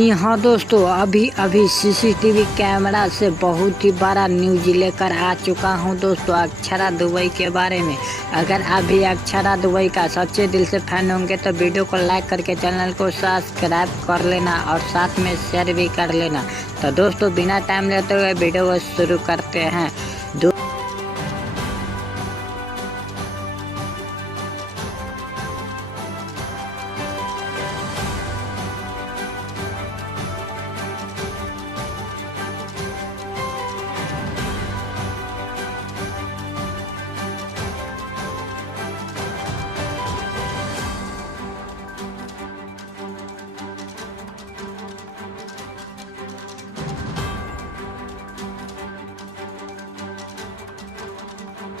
जी हाँ दोस्तों, अभी अभी सीसीटीवी कैमरा से बहुत ही बड़ा न्यूज लेकर आ चुका हूँ दोस्तों अक्षरा दुबई के बारे में। अगर आप भी अक्षरा दुबई का सच्चे दिल से फैन होंगे तो वीडियो को लाइक करके चैनल को सब्सक्राइब कर लेना और साथ में शेयर भी कर लेना। तो दोस्तों बिना टाइम लेते हुए वीडियो को शुरू करते हैं।